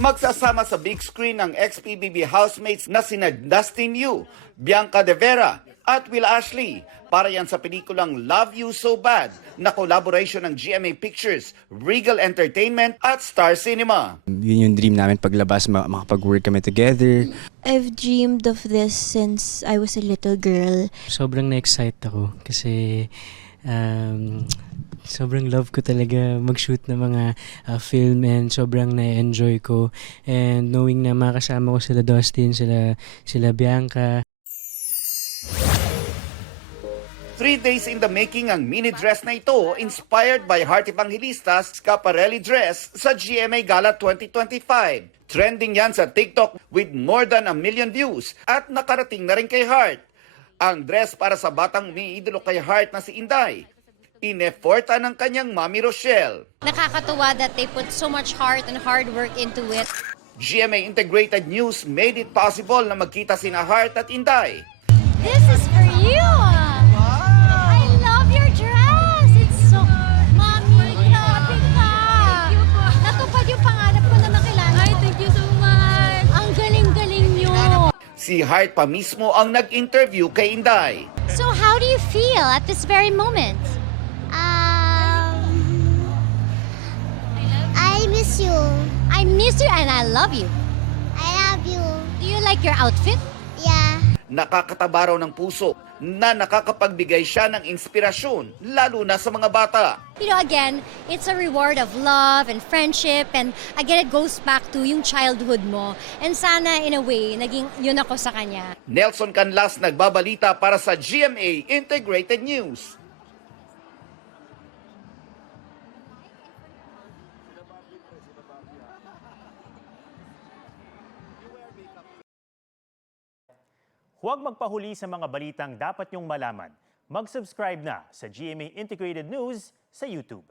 Magsasama sa big screen ng ex-PBB housemates na sina Dustin Yu, Bianca De Vera at Will Ashley para yan sa pelikulang Love You So Bad na collaboration ng GMA Pictures, Regal Entertainment at Star Cinema. Yun yung dream namin paglabas, makapag-work kami together. I've dreamed of this since I was a little girl. Sobrang na-excite ako kasi sobrang love ko talaga mag-shoot ng mga film and sobrang na-enjoy ko. And knowing na makasama ko sila Dustin, sila Bianca. 3 days in the making ang mini dress na ito, inspired by Heart Evangelista's Schiaparelli dress sa GMA Gala 2025. Trending yan sa TikTok with more than 1 million views at nakarating na rin kay Heart. Ang dress para sa batang umiidolo kay Heart na si Inday, ineforta ng kanyang Mami Rochelle. Nakakatuwa that they put so much heart and hard work into it. GMA Integrated News made it possible na magkita sina Heart at Inday. This is for you! I love your dress! It's so... Mommy, grabe ka! Thank you po. Natupad yung pangarap ko na makilala. Ay, thank you so much! Ang galing-galing nyo! Si Heart pa mismo ang nag-interview kay Inday. So how do you feel at this very moment? I miss you. I miss you and I love you. I love you. Do you like your outfit? Yeah. Nakakataba raw ng puso na nakakapagbigay siya ng inspirasyon, lalo na sa mga bata. You know, again, it's a reward of love and friendship, and again, it goes back to yung childhood mo. And sana, in a way, naging yun ako sa kanya. Nelson Canlas nagbabalita para sa GMA Integrated News. Huwag magpahuli sa mga balitang dapat niyong malaman. Mag-subscribe na sa GMA Integrated News sa YouTube.